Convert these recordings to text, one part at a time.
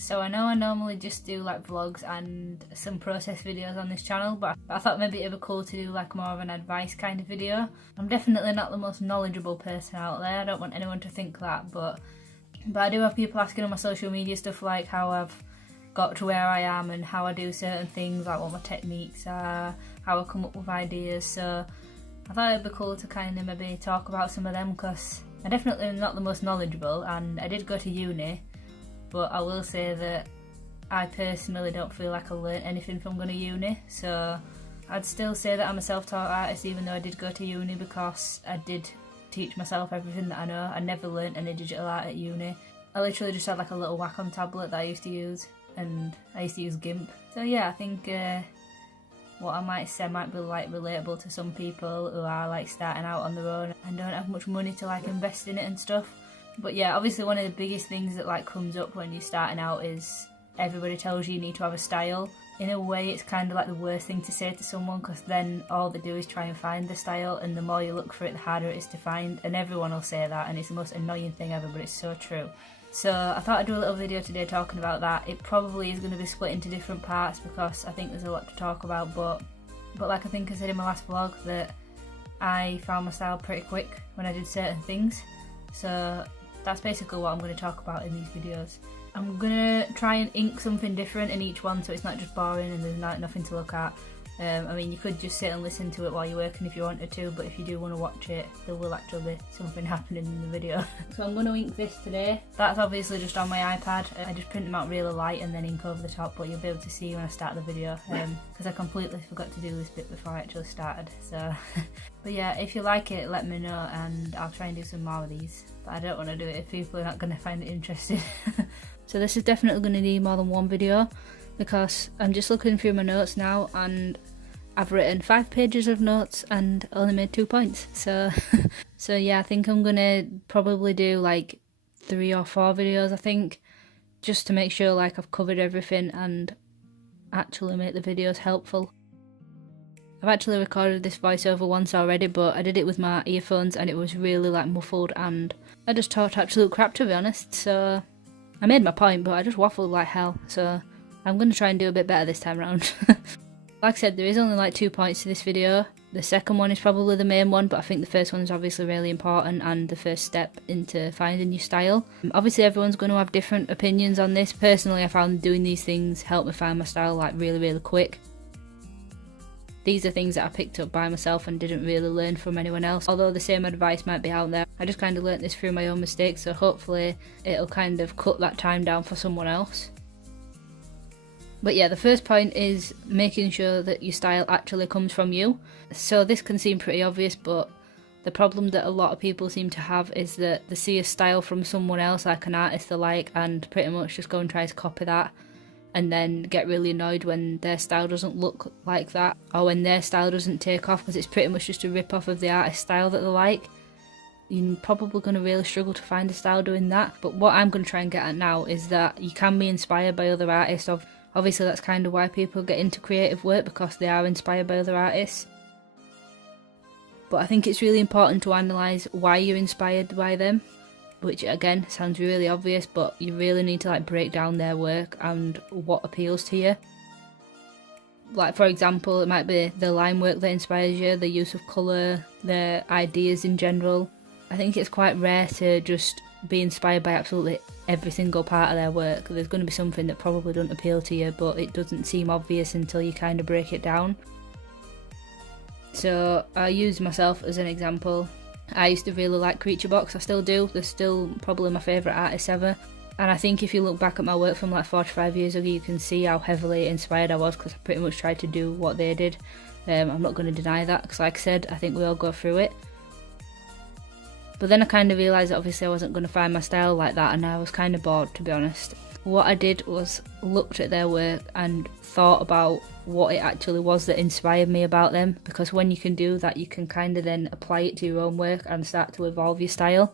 So I know I normally just do like vlogs and some process videos on this channel, but I thought maybe it'd be cool to do like more of an advice kind of video. I'm definitely not the most knowledgeable person out there, I don't want anyone to think that, but I do have people asking on my social media stuff like how I've got to where I am and how I do certain things, like what my techniques are, how I come up with ideas. So I thought it'd be cool to kind of maybe talk about some of them, because I definitely am not the most knowledgeable and I did go to uni, but I will say that I personally don't feel like I learnt anything from going to uni. So I'd still say that I'm a self-taught artist even though I did go to uni, because I did teach myself everything that I know. I never learnt any digital art at uni. I literally just had like a little Wacom tablet that I used to use, and I used to use GIMP. So yeah, I think what I might say might be like relatable to some people who are like starting out on their own and don't have much money to like invest in it and stuff. But yeah, obviously one of the biggest things that like comes up when you're starting out is everybody tells you need to have a style. In a way it's kind of like the worst thing to say to someone, because then all they do is try and find the style, and the more you look for it the harder it is to find, and everyone will say that and it's the most annoying thing ever, but it's so true. So I thought I'd do a little video today talking about that. It probably is going to be split into different parts because I think there's a lot to talk about, but like I think I said in my last vlog, that I found my style pretty quick when I did certain things. So that's basically what I'm going to talk about in these videos. I'm going to try and ink something different in each one so it's not just boring and there's nothing to look at. I mean, you could just sit and listen to it while you're working if you wanted to, but if you do want to watch it, there will actually be something happening in the video. So I'm going to ink this today. That's obviously just on my iPad. I just print them out really light and then ink over the top, but you'll be able to see when I start the video, because I completely forgot to do this bit before I actually started. So, but yeah, if you like it, let me know and I'll try and do some more of these. But I don't want to do it if people are not going to find it interesting. So this is definitely going to need more than one video, because I'm just looking through my notes now and I've written 5 pages of notes and only made 2 points. So so yeah, I think I'm gonna probably do like 3 or 4 videos, I think, just to make sure like I've covered everything and actually make the videos helpful. I've actually recorded this voiceover once already, but I did it with my earphones and it was really like muffled and I just talked absolute crap, to be honest. So I made my point, but I just waffled like hell. So I'm going to try and do a bit better this time around. Like I said, there is only like 2 points to this video. The second one is probably the main one, but I think the first one is obviously really important and the first step into finding your style. Obviously everyone's going to have different opinions on this. Personally, I found doing these things helped me find my style like really quick. These are things that I picked up by myself and didn't really learn from anyone else. Although the same advice might be out there, I just kind of learnt this through my own mistakes, so hopefully it'll kind of cut that time down for someone else. But yeah, the first point is making sure that your style actually comes from you. So this can seem pretty obvious, but the problem that a lot of people seem to have is that they see a style from someone else, like an artist they like, and pretty much just go and try to copy that, and then get really annoyed when their style doesn't look like that, or when their style doesn't take off, because it's pretty much just a rip-off of the artist's style that they like. You're probably going to really struggle to find a style doing that. But what I'm going to try and get at now is that you can be inspired by other artists. Obviously that's kind of why people get into creative work, because they are inspired by other artists. But I think it's really important to analyse why you're inspired by them, which again sounds really obvious, but you really need to like break down their work and what appeals to you. Like for example, it might be the line work that inspires you, the use of colour, their ideas in general. I think it's quite rare to just be inspired by absolutely every single part of their work. There's going to be something that probably doesn't appeal to you, but it doesn't seem obvious until you kind of break it down. So I use myself as an example. I used to really like Creature Box, I still do. They're still probably my favourite artists ever. And I think if you look back at my work from like 45 years ago, you can see how heavily inspired I was, because I pretty much tried to do what they did. I'm not going to deny that, because like I said, I think we all go through it. But then I kind of realised that obviously I wasn't going to find my style like that, and I was kind of bored, to be honest. What I did was looked at their work and thought about what it actually was that inspired me about them, because when you can do that, you can kind of then apply it to your own work and start to evolve your style.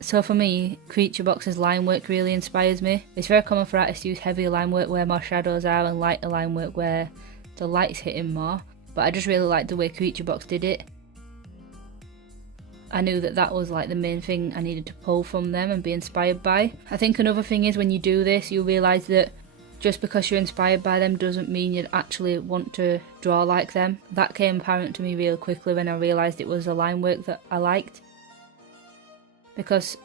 So for me, Creature Box's line work really inspires me. It's very common for artists to use heavier line work where more shadows are and lighter line work where the light's hitting more, but I just really liked the way Creature Box did it. I knew that that was like the main thing I needed to pull from them and be inspired by. I think another thing is when you do this, you realise that just because you're inspired by them doesn't mean you'd actually want to draw like them. That came apparent to me real quickly when I realised it was the line work that I liked. Because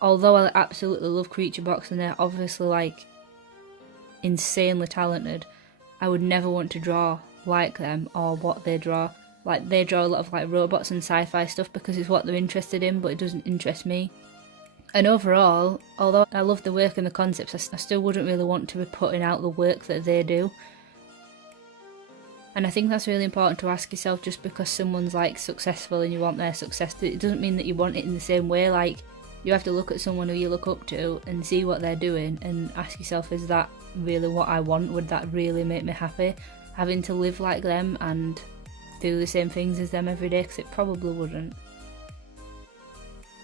although I absolutely love Creature Box and they're obviously like insanely talented, I would never want to draw like them or what they draw. Like, they draw a lot of like robots and sci-fi stuff because it's what they're interested in, but it doesn't interest me. And overall, although I love the work and the concepts, I still wouldn't really want to be putting out the work that they do. And I think that's really important to ask yourself. Just because someone's like successful and you want their success, it doesn't mean that you want it in the same way. Like, you have to look at someone who you look up to and see what they're doing and ask yourself, is that really what I want? Would that really make me happy? Having to live like them and do the same things as them every day, because it probably wouldn't.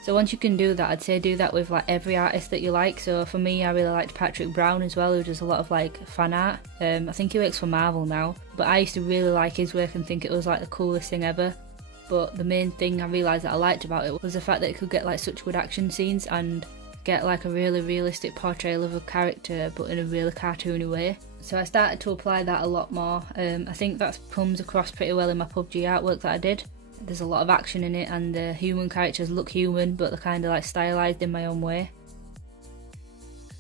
So once you can do that, I'd say do that with like every artist that you like. So for me, I really liked Patrick Brown as well, who does a lot of like fan art. I think he works for Marvel now, but I used to really like his work and think it was like the coolest thing ever. But the main thing I realised that I liked about it was the fact that it could get like such good action scenes and get like a really realistic portrayal of a character, but in a really cartoony way. So I started to apply that a lot more. I think that comes across pretty well in my PUBG artwork that I did. There's a lot of action in it and the human characters look human, but they're kind of like stylised in my own way.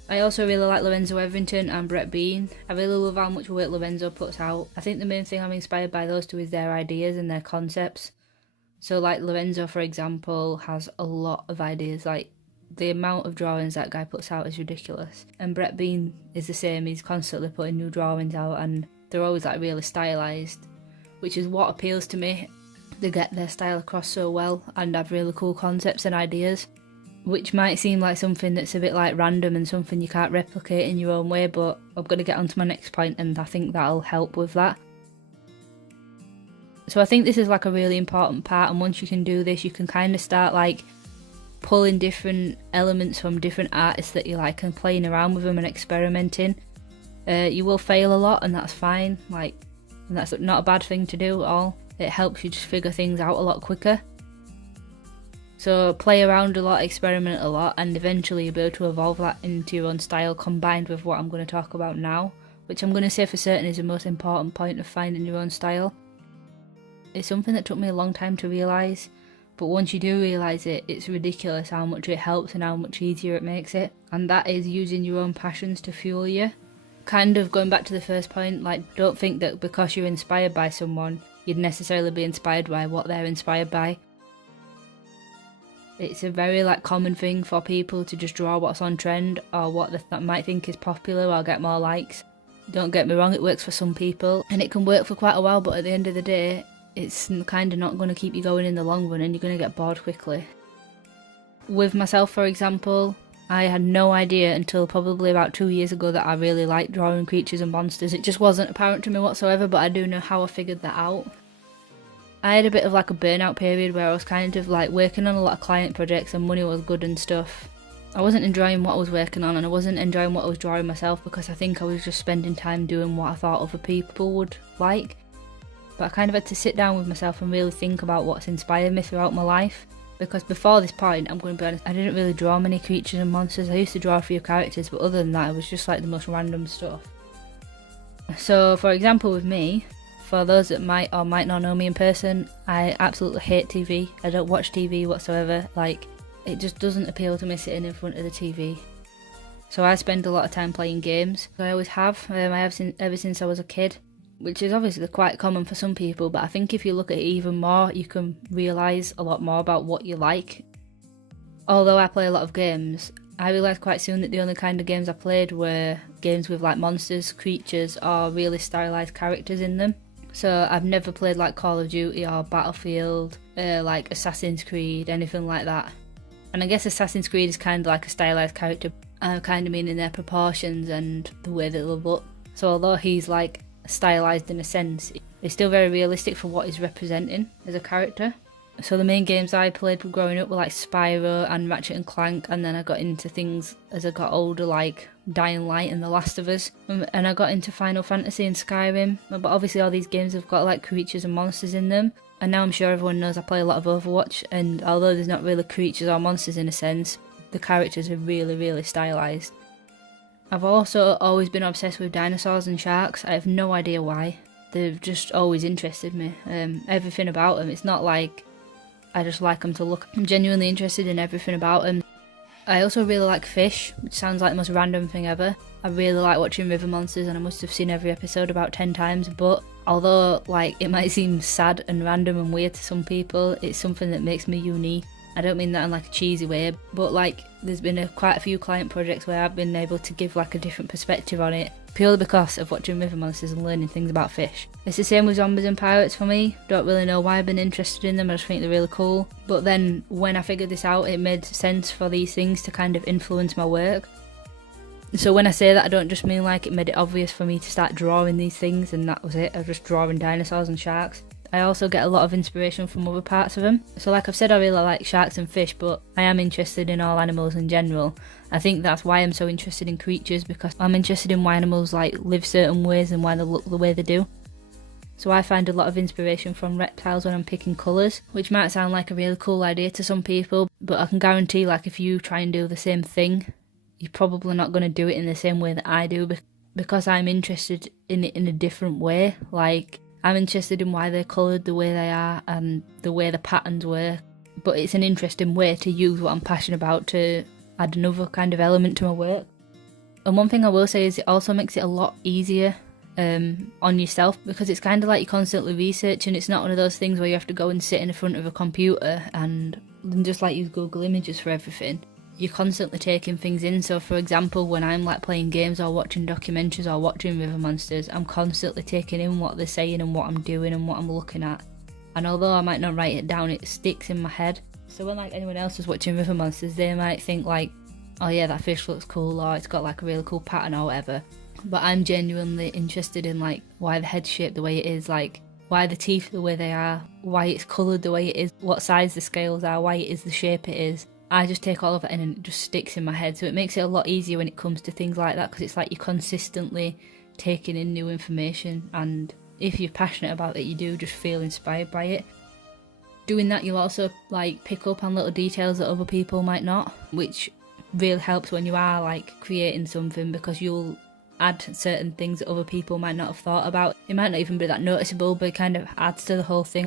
I also really like Lorenzo Everington and Brett Bean. I really love how much work Lorenzo puts out. I think the main thing I'm inspired by those two is their ideas and their concepts. So like Lorenzo, for example, has a lot of ideas. Like, the amount of drawings that guy puts out is ridiculous. And Brett Bean is the same. He's constantly putting new drawings out and they're always like really stylised, which is what appeals to me. They get their style across so well and have really cool concepts and ideas, which might seem like something that's a bit like random and something you can't replicate in your own way, but I'm going to get onto my next point and I think that'll help with that. So I think this is like a really important part, and once you can do this, you can kind of start like pulling different elements from different artists that you like and playing around with them and experimenting. You will fail a lot and that's fine, like, and that's not a bad thing to do at all. It helps you just figure things out a lot quicker. So play around a lot, experiment a lot, and eventually you'll be able to evolve that into your own style combined with what I'm going to talk about now, which I'm going to say for certain is the most important point of finding your own style. It's something that took me a long time to realise, but once you do realise it, it's ridiculous how much it helps and how much easier it makes it. And that is using your own passions to fuel you. Kind of going back to the first point, like, don't think that because you're inspired by someone, you'd necessarily be inspired by what they're inspired by. It's a very like common thing for people to just draw what's on trend or what they might think is popular or get more likes. Don't get me wrong, it works for some people and it can work for quite a while, but at the end of the day, it's kind of not going to keep you going in the long run and you're going to get bored quickly. With myself, for example, I had no idea until probably about 2 years ago that I really liked drawing creatures and monsters. It just wasn't apparent to me whatsoever, but I do know how I figured that out. I had a bit of like a burnout period where I was kind of like working on a lot of client projects and money was good and stuff. I wasn't enjoying what I was working on and I wasn't enjoying what I was drawing myself because I think I was just spending time doing what I thought other people would like. But I kind of had to sit down with myself and really think about what's inspired me throughout my life. Because before this point, I'm going to be honest, I didn't really draw many creatures and monsters. I used to draw a few characters, but other than that, it was just like the most random stuff. So, for example, with me, for those that might or might not know me in person, I absolutely hate TV. I don't watch TV whatsoever. Like, it just doesn't appeal to me sitting in front of the TV. So I spend a lot of time playing games. I always have. I have ever since I was a kid, which is obviously quite common for some people, but I think if you look at it even more, you can realise a lot more about what you like. Although I play a lot of games, I realised quite soon that the only kind of games I played were games with like monsters, creatures, or really stylised characters in them. So I've never played like Call of Duty or Battlefield, like Assassin's Creed, anything like that. And I guess Assassin's Creed is kind of like a stylised character, kind of meaning their proportions and the way that they look. So although he's like stylised in a sense, it's still very realistic for what he's representing as a character. So the main games I played growing up were like Spyro and Ratchet and Clank, and then I got into things as I got older like Dying Light and The Last of Us, and I got into Final Fantasy and Skyrim. But obviously all these games have got like creatures and monsters in them, and now I'm sure everyone knows I play a lot of Overwatch, and although there's not really creatures or monsters in a sense, the characters are really stylised. I've also always been obsessed with dinosaurs and sharks. I have no idea why. They've just always interested me. Everything about them. It's not like I just like them to look. I'm genuinely interested in everything about them. I also really like fish, which sounds like the most random thing ever. I really like watching river monsters, and I must have seen every episode about 10 times, but although like it might seem sad and random and weird to some people, it's something that makes me unique. I don't mean that in like a cheesy way, but like there's been quite a few client projects where I've been able to give like a different perspective on it, purely because of watching river monsters and learning things about fish. It's the same with zombies and pirates for me. Don't really know why I've been interested in them, I just think they're really cool. But then when I figured this out, it made sense for these things to kind of influence my work. So when I say that, I don't just mean like it made it obvious for me to start drawing these things and that was it. I was just drawing dinosaurs and sharks. I also get a lot of inspiration from other parts of them. So like I've said, I really like sharks and fish, but I am interested in all animals in general. I think that's why I'm so interested in creatures, because I'm interested in why animals like live certain ways and why they look the way they do. So I find a lot of inspiration from reptiles when I'm picking colours, which might sound like a really cool idea to some people, but I can guarantee like if you try and do the same thing, you're probably not going to do it in the same way that I do, because I'm interested in it in a different way. Like I'm interested in why they're coloured the way they are and the way the patterns work, but it's an interesting way to use what I'm passionate about to add another kind of element to my work. And one thing I will say is it also makes it a lot easier on yourself, because it's kind of like you're constantly researching. It's not one of those things where you have to go and sit in front of a computer and just like use Google Images for everything. You're constantly taking things in. So for example, when I'm like playing games or watching documentaries or watching river monsters, I'm constantly taking in what they're saying and what I'm doing and what I'm looking at. And although I might not write it down, it sticks in my head. So when like anyone else is watching river monsters, they might think like, oh yeah, that fish looks cool, or it's got like a really cool pattern or whatever. But I'm genuinely interested in like why the head's shaped the way it is, like why the teeth are the way they are, why it's coloured the way it is, what size the scales are, why it is the shape it is. I just take all of it in and it just sticks in my head. So it makes it a lot easier when it comes to things like that, because it's like you're consistently taking in new information, and if you're passionate about it, you do just feel inspired by it. Doing that, you'll also like pick up on little details that other people might not, which really helps when you are like creating something, because you'll add certain things that other people might not have thought about. It might not even be that noticeable, but it kind of adds to the whole thing.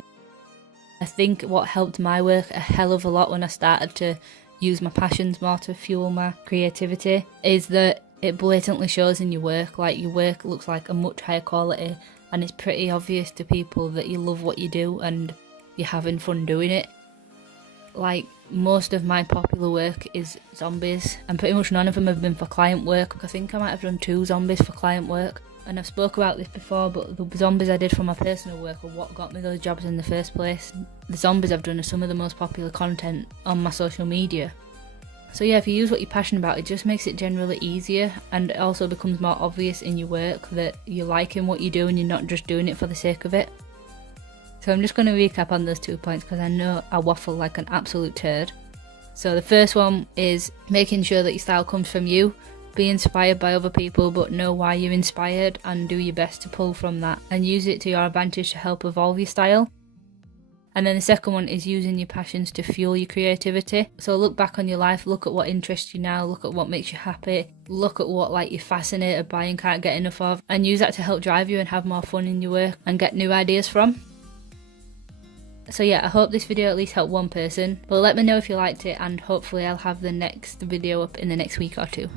I think what helped my work a hell of a lot when I started to use my passions more to fuel my creativity is that it blatantly shows in your work. Like your work looks like a much higher quality, and it's pretty obvious to people that you love what you do and you're having fun doing it. Like most of my popular work is zombies, and pretty much none of them have been for client work. I think I might have done 2 zombies for client work. And I've spoke about this before, but the zombies I did for my personal work are what got me those jobs in the first place. The zombies I've done are some of the most popular content on my social media. So yeah, if you use what you're passionate about, it just makes it generally easier, and it also becomes more obvious in your work that you're liking what you do and you're not just doing it for the sake of it. So I'm just going to recap on those 2 points, because I know I waffle like an absolute turd. So the first one is making sure that your style comes from you. Be inspired by other people, but know why you're inspired and do your best to pull from that and use it to your advantage to help evolve your style. And then the second one is using your passions to fuel your creativity. So look back on your life, look at what interests you now, look at what makes you happy, look at what like you're fascinated by and can't get enough of, and use that to help drive you and have more fun in your work and get new ideas from. So yeah, I hope this video at least helped one person, but let me know if you liked it, and hopefully I'll have the next video up in the next week or 2.